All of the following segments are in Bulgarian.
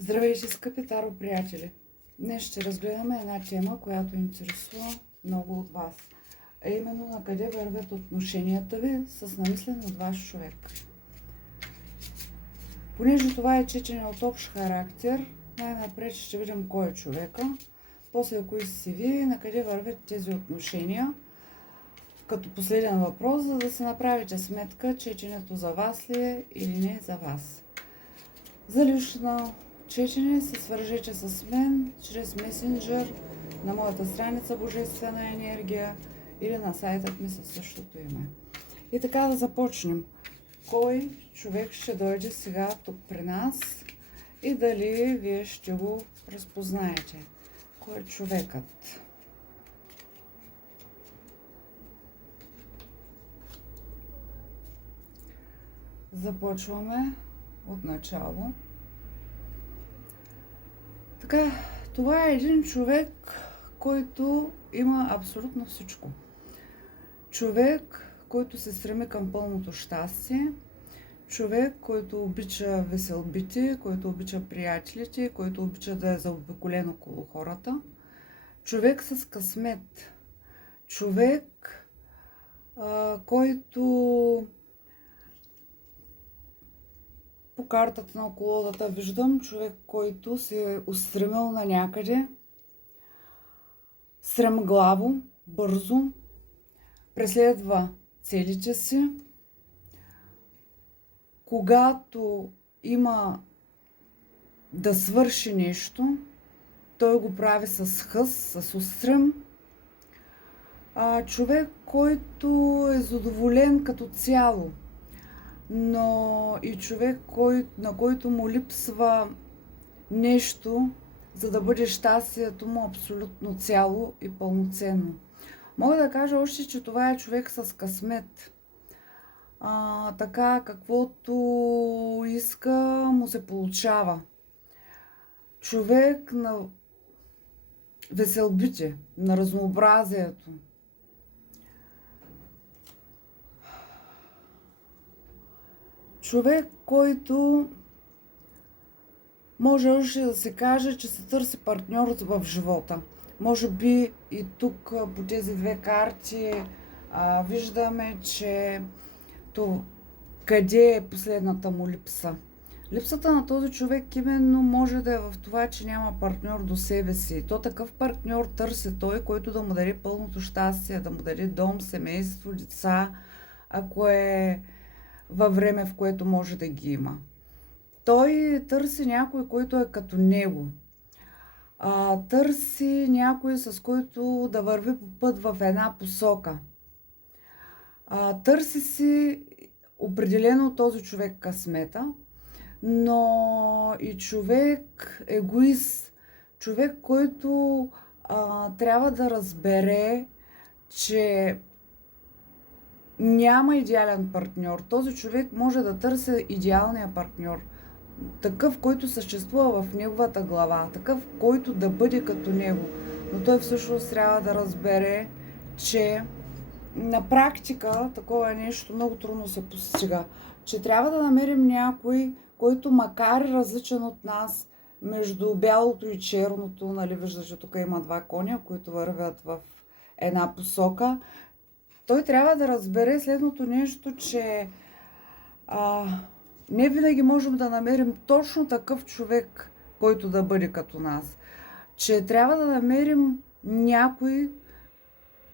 Здравейте, скъпи таро приятели! Днес ще разгледаме една тема, която интересува много от вас. А именно на къде вървят отношенията ви с намислен от ваш човек. Понеже това е четене от общ характер, най-напред ще видим кой е човека, после кои си вие и на къде вървят тези отношения. Като последен въпрос, за да си направите сметка, четенето за вас ли е или не за вас. За лично четене се свържете с мен чрез месенджер на моята страница Божествена енергия или на сайтът ми със същото име. И така да започнем. Кой човек ще дойде сега тук при нас и дали вие ще го разпознаете? Кой е човекът? Започваме от начало. Така, това е един човек, който има абсолютно всичко. Човек, който се стреми към пълното щастие. Човек, който обича веселбите, който обича приятелите, който обича да е заобиколен около хората. Човек с късмет. Човек, който по картата на колодата виждам човек, който се е устремил на някъде, стремглаво, бързо, преследва целите си. Когато има да свърши нещо, той го прави с хъс, с устрем. Човек, който е задоволен като цяло, но и човек, на който му липсва нещо, за да бъде щастието му абсолютно цяло и пълноценно. Мога да кажа още, че това е човек с късмет. Така, каквото иска, му се получава. Човек на веселбите, на разнообразието. Човек, който може още да се каже, че се търси партньор в живота. Може би и тук по тези две карти виждаме, че къде е последната му липса. Липсата на този човек именно може да е в това, че няма партньор до себе си. То такъв партньор търси той, който да му даде пълното щастие, да му даде дом, семейство, деца, ако е във време, в което може да ги има. Той търси някой, който е като него. Търси някой, с който да върви по път в една посока. Търси си определено този човек късмета, но и човек егоист. Човек, който трябва да разбере, че няма идеален партньор. Този човек може да търси идеалния партньор. Такъв, който съществува в неговата глава. Такъв, който да бъде като него. Но той всъщност трябва да разбере, че на практика такова нещо много трудно се постига. Че трябва да намерим някой, който макар и различен от нас, между бялото и черното, нали, виждате, тук има два коня, които вървят в една посока. Той трябва да разбере следното нещо, че не винаги можем да намерим точно такъв човек, който да бъде като нас. Че трябва да намерим някой,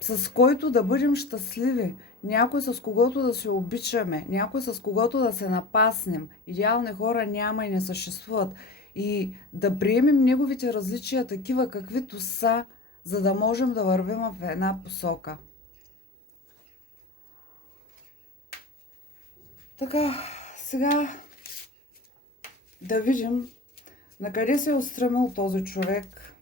с който да бъдем щастливи, някой с когото да се обичаме, някой с когото да се напаснем. Идеални хора няма и не съществуват. И да приемем неговите различия такива каквито са, за да можем да вървим в една посока. Така, сега да видим на къде се е устремил този човек.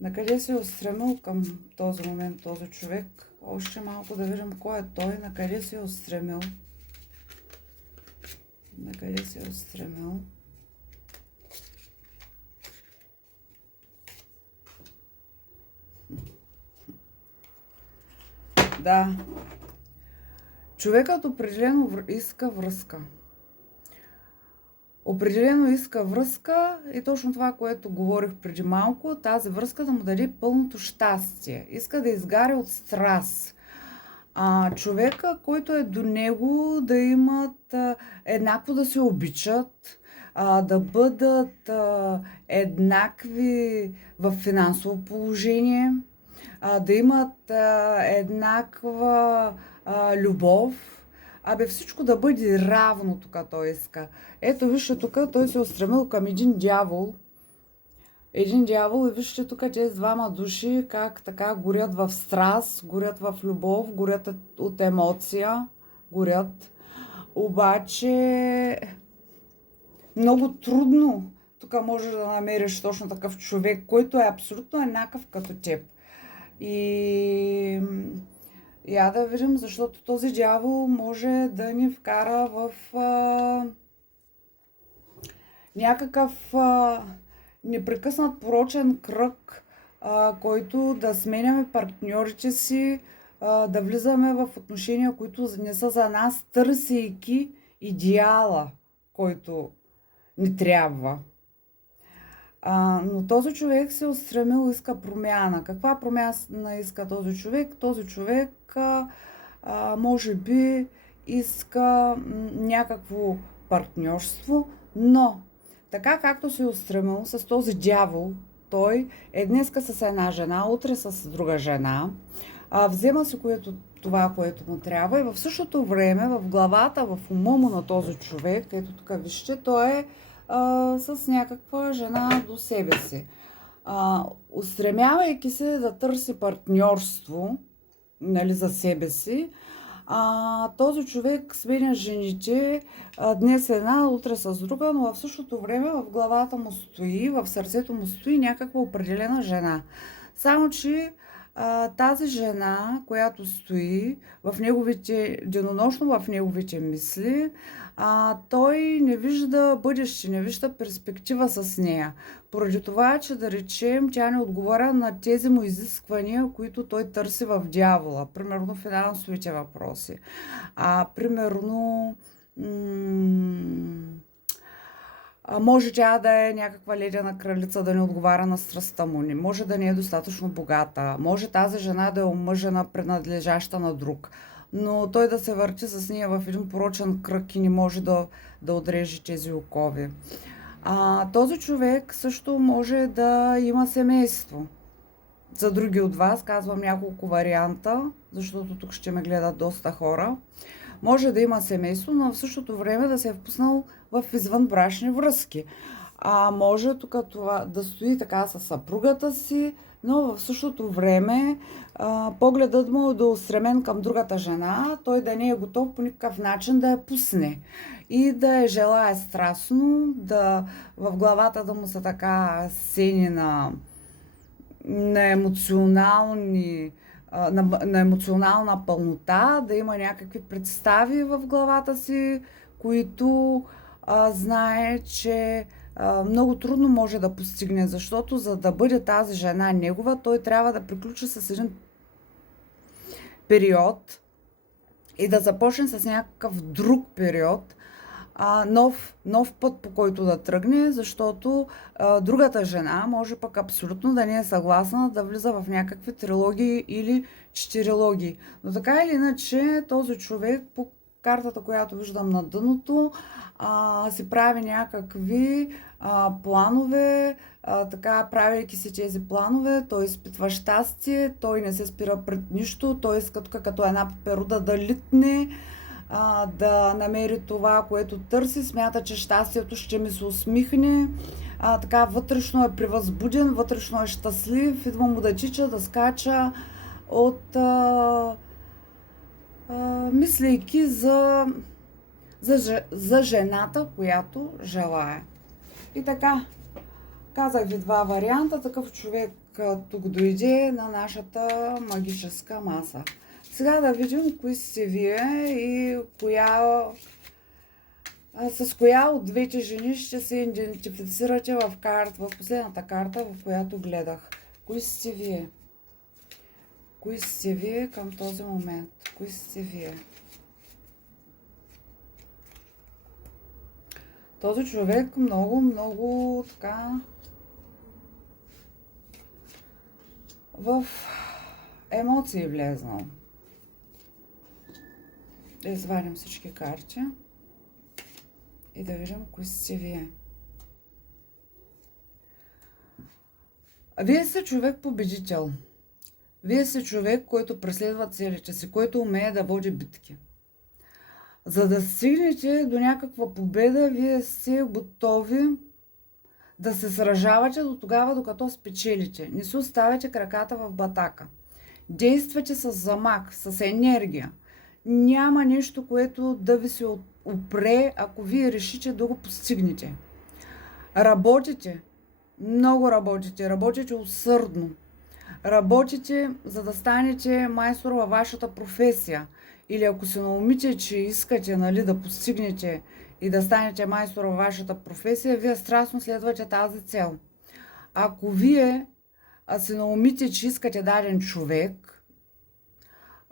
На къде се е устремил към този момент този човек. Още малко да видим кой е той, на къде се е устремил. На къде се е устремил. Да. Човекът определено иска връзка. Определено иска връзка и точно това, което говорих преди малко, тази връзка да му даде пълното щастие. Иска да изгаря от страст. Човека, който е до него, да имат еднакво да се обичат, да бъдат еднакви в финансово положение, да имат еднаква любов. Всичко да бъде равно, тук той иска. Ето, вижте, тук той се е устремил към един дявол. Един дявол и вижте тук тези двама души как така горят в страст, горят в любов, горят от емоция, горят. Обаче много трудно тук можеш да намериш точно такъв човек, който е абсолютно еднакъв като теб. И я да видим, защото този дявол може да ни вкара в някакъв непрекъснат порочен кръг, който да сменяме партньорите си, да влизаме в отношения, които не са за нас, търсейки идеала, който ни трябва. Но този човек се устремил, иска промяна. Каква промяна иска този човек? Този човек може би иска някакво партньорство, но така както се е устремил с този дявол, той е днеска с една жена, утре с друга жена, взема си това, което му трябва и в същото време в главата, в ума му на този човек, ето тук вижте, той е с някаква жена до себе си. Устремявайки се да търси партньорство, нали, за себе си, този човек сменя жените, днес една, утре с друга, но в същото време в главата му стои, в сърцето му стои някаква определена жена. Само че тази жена, която стои в неговите, денонощно в неговите мисли, той не вижда бъдеще, не вижда перспектива с нея. Поради това, че да речем, тя не отговаря на тези му изисквания, които той търси в дявола. Примерно финансовите въпроси. Примерно може тя да е някаква ледена кралица, да не отговаря на страстта му, не може да не е достатъчно богата, може тази жена да е омъжена, принадлежаща на друг, но той да се върти с нея в един порочен кръг и не може да отреже тези окови. Този човек също може да има семейство. За други от вас казвам няколко варианта, защото тук ще ме гледат доста хора. Може да има семейство, но в същото време да се е впуснал в извънбрачни връзки. Може тук това да стои така със съпругата си, но в същото време погледът му е да устремен към другата жена, той да не е готов по никакъв начин да я пусне и да я желае страстно, в главата да му са така сцени на емоционални на емоционална пълнота, да има някакви представи в главата си, които знае, че много трудно може да постигне, защото за да бъде тази жена негова, той трябва да приключи с един период и да започне с някакъв друг период, нов път, по който да тръгне, защото другата жена може пък абсолютно да не е съгласна да влиза в някакви трилогии или четирилогии. Но така или иначе, този човек по картата, която виждам на дъното, си прави някакви планове, така правейки си тези планове, той изпитва щастие, той не се спира пред нищо, той иска тук като една пеперуда да литне, да намери това, което търси, смята, че щастието ще ми се усмихне, така вътрешно е превъзбуден, вътрешно е щастлив, идва му да тича, да скача мислейки за жената, която желае. И така, казах ви два варианта, такъв човек тук дойде на нашата магическа маса. Сега да видим кои сте вие и с коя от двете жени ще се идентифицирате в последната карта, в която гледах. Кои сте вие? Кои сте вие към този момент? Кои сте вие? Този човек много така в емоции влезнал. Да извадим всички карти и да видим кои сте вие. Вие сте човек победител. Вие сте човек, който преследва целите си, който умее да води битки. За да стигнете до някаква победа, вие сте готови да се сражавате до тогава, докато спечелите. Не си оставяте краката в батака. Действате с замах, с енергия. Няма нещо, което да ви се опре, ако вие решите да го постигнете. Работите, много работите усърдно. Работите, за да станете майстор във вашата професия. Или ако се наумите, че искате, нали, да постигнете и да станете майстор във вашата професия, вие страстно следвате тази цел. Ако вие се наумите, че искате даден човек,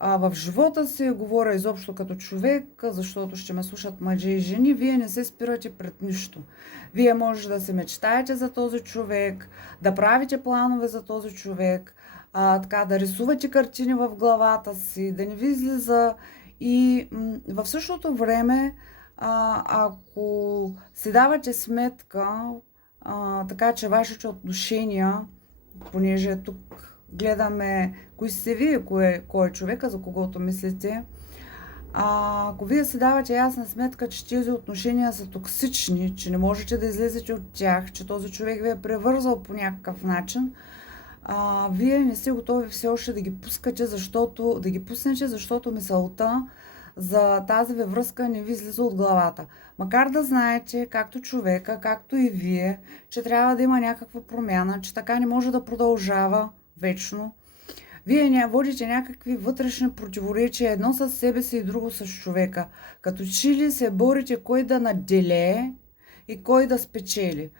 в живота си говоря изобщо като човек, защото ще ме слушат мъже и жени, вие не се спирате пред нищо. Вие може да се мечтаете за този човек, да правите планове за този човек, така, да рисувате картини в главата си, да не ви излиза и в същото време, ако си давате сметка, така че вашите отношения, понеже тук гледаме кои сте вие, кой е човека, за когото мислите. Ако вие си давате ясна сметка, че тези отношения са токсични, че не можете да излезете от тях, че този човек ви е превързал по някакъв начин, вие не сте готови все още да ги пускате, да ги пуснете, защото мисълта за тази ви връзка не ви излиза от главата. Макар да знаете, както човека, както и вие, че трябва да има някаква промяна, че така не може да продължава вечно. Вие водите някакви вътрешни противоречия, едно с себе си и друго с човека. Като че ли се борите кой да наделее и кой да спечели.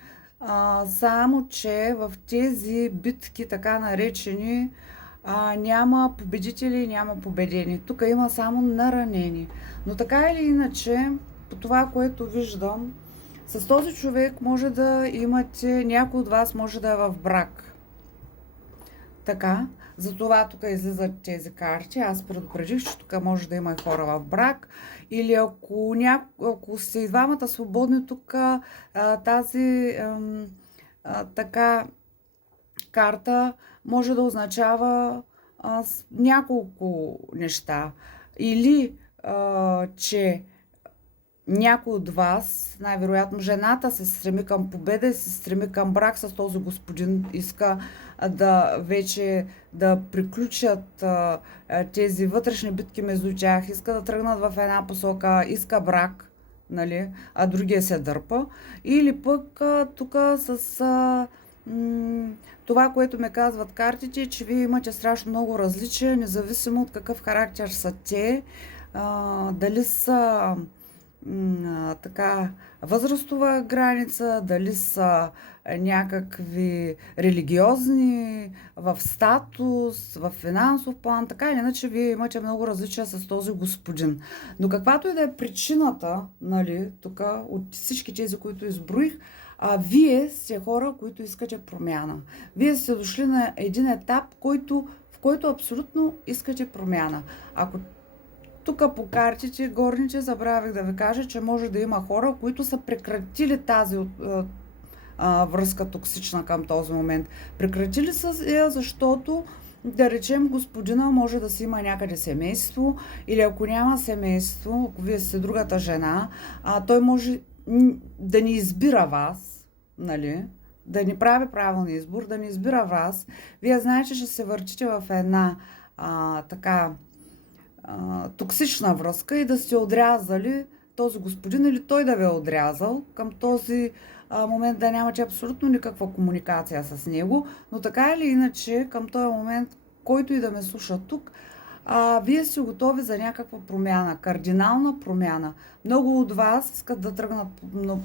Само, че в тези битки, така наречени, няма победители, няма победени. Тук има само наранени. Но така или иначе, по това, което виждам, с този човек може да имате, някой от вас може да е в брак. Така, затова тук излизат тези карти. Аз предупредих, че тук може да има и хора в брак. Или ако сте и двамата свободни, тук тази така карта може да означава няколко неща. Или че някой от вас, най-вероятно жената, се стреми към победа и се стреми към брак с този господин, иска да вече да приключат тези вътрешни битки между тях, иска да тръгнат в една посока, иска брак, нали, а другия се дърпа. Или пък тук с това, което ме казват картите, че вие имате страшно много различия, независимо от какъв характер са те, дали са така възрастова граница, дали са някакви религиозни, в статус, в финансов план, така или иначе вие имате много различия с този господин. Но каквато и да е причината, нали, тук от всички тези, които изброих, вие сте хора, които искате промяна. Вие сте дошли на един етап, в който абсолютно искате промяна. Ако тук по картите горните забравих да ви кажа, че може да има хора, които са прекратили тази връзка токсична към този момент. Прекратили са я, защото, да речем, господина може да си има някъде семейство, или ако няма семейство, ако вие сте другата жена, той може да не избира вас, нали? Да не прави правилен избор, да не избира вас. Вие знаете, че ще се въртите в една така токсична връзка и да сте отрязали този господин или той да ви е отрязал към този момент, да нямате абсолютно никаква комуникация с него, но така или иначе към този момент, който и да ме слуша тук, вие сте готови за някаква промяна, кардинална промяна. Много от вас искат да тръгнат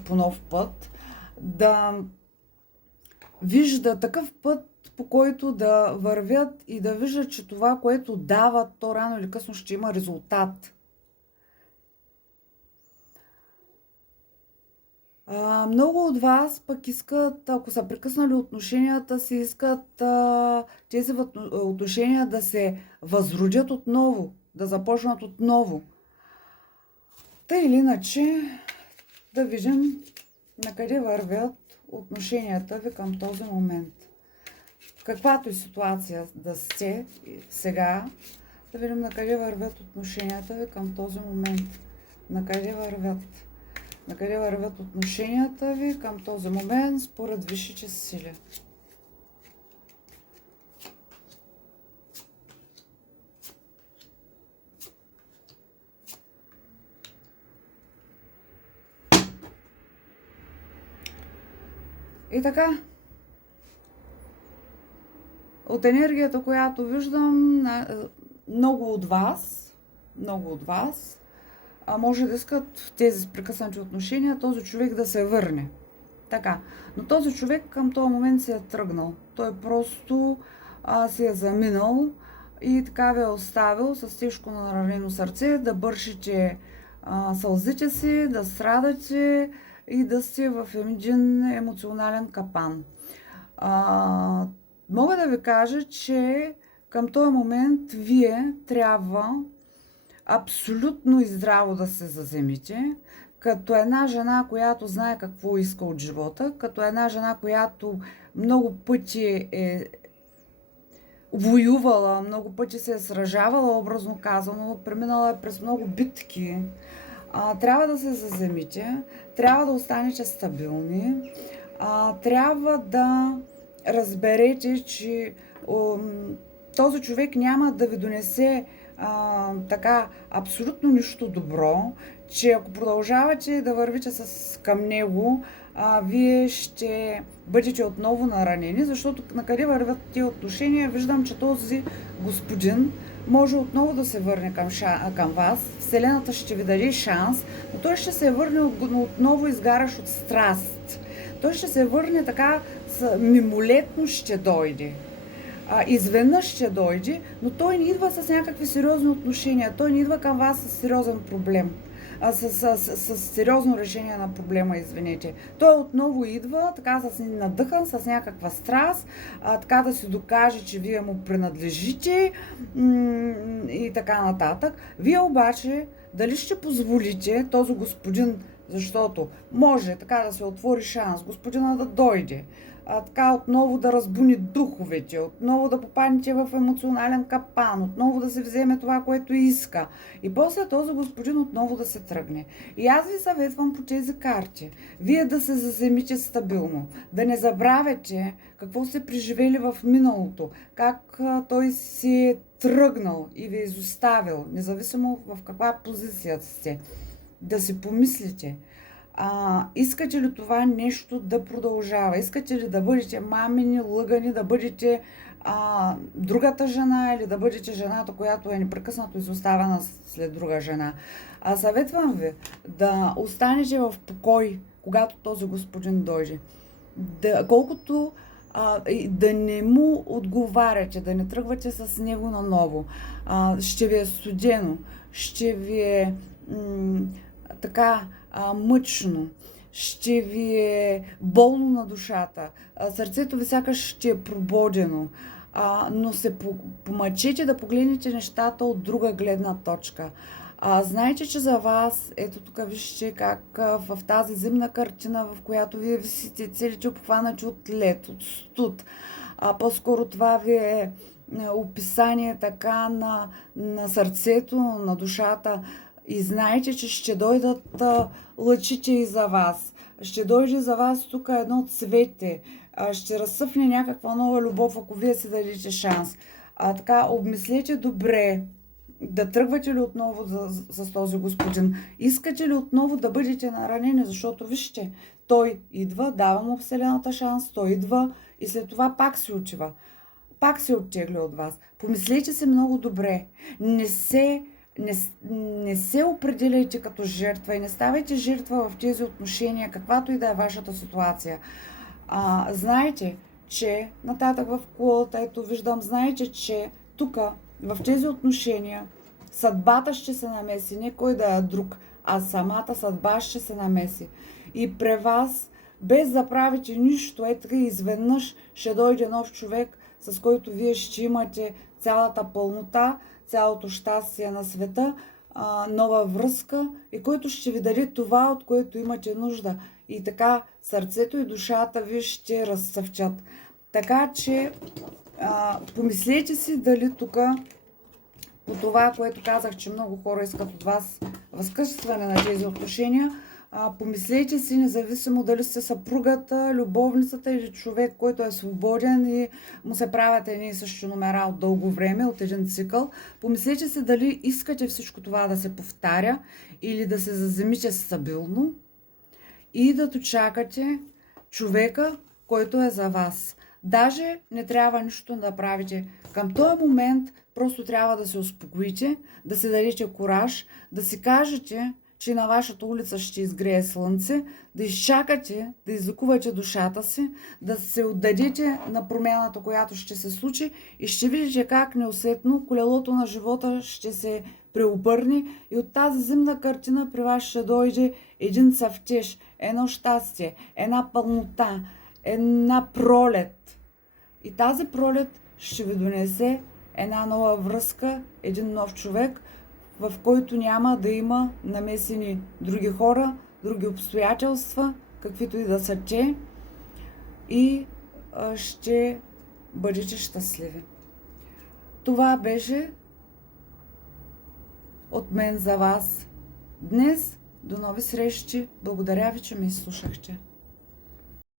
по нов път, да вижда такъв път, по който да вървят и да виждат, че това, което дават, то рано или късно ще има резултат. Много от вас пък искат, ако са прекъснали отношенията си, искат тези отношения да се възродят отново, да започнат отново. Та или иначе, да видим на къде вървят отношенията ви към този момент. Каквато и ситуация да сте сега, да видим на къде вървят отношенията ви към този момент. На къде вървят? На къде вървят отношенията ви към този момент според висшите сили? И така, от енергията, която виждам, много от вас, може да искат в тези прекъснати отношения този човек да се върне. Така, но този човек към този момент се е тръгнал. Той просто се е заминал и така ви е оставил с тежко наранено сърце да бършите сълзите си, да страдате и да сте в един емоционален капан. Мога да ви кажа, че към този момент вие трябва абсолютно и здраво да се заземите, като една жена, която знае какво иска от живота, като една жена, която много пъти е воювала, много пъти се е сражавала, образно казано, преминала е през много битки. Трябва да се заземите, трябва да останете стабилни, трябва да разберете, че този човек няма да ви донесе така абсолютно нищо добро, че ако продължавате да вървите към него, вие ще бъдете отново наранени, защото на къде вървят тези отношения, виждам, че този господин може отново да се върне към вас. Вселената ще ви даде шанс, но той ще се върне отново изгарящ от страст. Той ще се върне така, мимолетно ще дойде. Изведнъж ще дойде, но той не идва с някакви сериозни отношения. Той не идва към вас с сериозен проблем. С сериозно решение на проблема, извинете. Той отново идва, така с надъхан, с някаква страст, така да си докаже, че вие му принадлежите и така нататък. Вие обаче, дали ще позволите този господин, защото може така да се отвори шанс, господина да дойде, така отново да разбуни духовете, отново да попаднете в емоционален капан, отново да се вземе това, което иска. И после този господин отново да се тръгне. И аз ви съветвам по тези карти, вие да се заземите стабилно, да не забравяте какво сте преживели в миналото, как той си е тръгнал и ви е изоставил, независимо в каква позиция сте. Да си помислите. Искате ли това нещо да продължава? Искате ли да бъдете мамини, лъгани, да бъдете другата жена или да бъдете жената, която е непрекъснато изоставена след друга жена? Съветвам ви да останете в покой, когато този господин дойде. Колкото да не му отговаряте, да не тръгвате с него наново. Ще ви е студено, ще ви е така мъчно, ще ви е болно на душата, сърцето ви сякаш ще е прободено, но се помъчете да погледнете нещата от друга гледна точка. Знаете, че за вас, ето тук вижте как в тази зимна картина, в която вие висите целите обхванати от лед, от студ, по-скоро това ви е описание така на сърцето, на душата. И знаете, че ще дойдат лъчите и за вас. Ще дойде за вас тук едно цвете. Ще разсъфне някаква нова любов, ако вие си дадете шанс. Така, обмислете добре. Да тръгвате ли отново с този господин? Искате ли отново да бъдете наранени? Защото вижте, той идва, дава му вселената шанс, той идва и след това пак се отива. Пак се оттегля от вас. Помислете се много добре. Не се определяйте като жертва и не ставайте жертва в тези отношения, каквато и да е вашата ситуация. Знаете, че нататък в колата, ето виждам, знаете, че тук в тези отношения съдбата ще се намеси, не кой да е друг, а самата съдба ще се намеси. И при вас, без да правите нищо, така изведнъж ще дойде нов човек, с който вие ще имате цялата пълнота, цялото щастие на света, нова връзка и който ще ви даде това, от което имате нужда. И така сърцето и душата ви ще разцъфчат. Така че помислете си дали тук по това, което казах, че много хора искат от вас възкръсване на тези отношения, помислете си, независимо дали сте съпругата, любовницата или човек, който е свободен и му се правят едни и същи номера от дълго време, от един цикъл. Помислете си дали искате всичко това да се повтаря или да се заземите стабилно и да дочакате човека, който е за вас. Даже не трябва нищо да правите. Към този момент просто трябва да се успокоите, да се дадете кураж, да си кажете, че на вашата улица ще изгрее слънце, да изчакате, да излекувате душата си, да се отдадете на промяната, която ще се случи и ще видите как неусетно колелото на живота ще се преобърне и от тази зимна картина при вас ще дойде един цъфтеж, едно щастие, една пълнота, една пролет. И тази пролет ще ви донесе една нова връзка, един нов човек, в който няма да има намесени други хора, други обстоятелства, каквито и да са те, и ще бъдете щастливи. Това беше от мен за вас днес. До нови срещи. Благодаря ви, че ме изслушахте.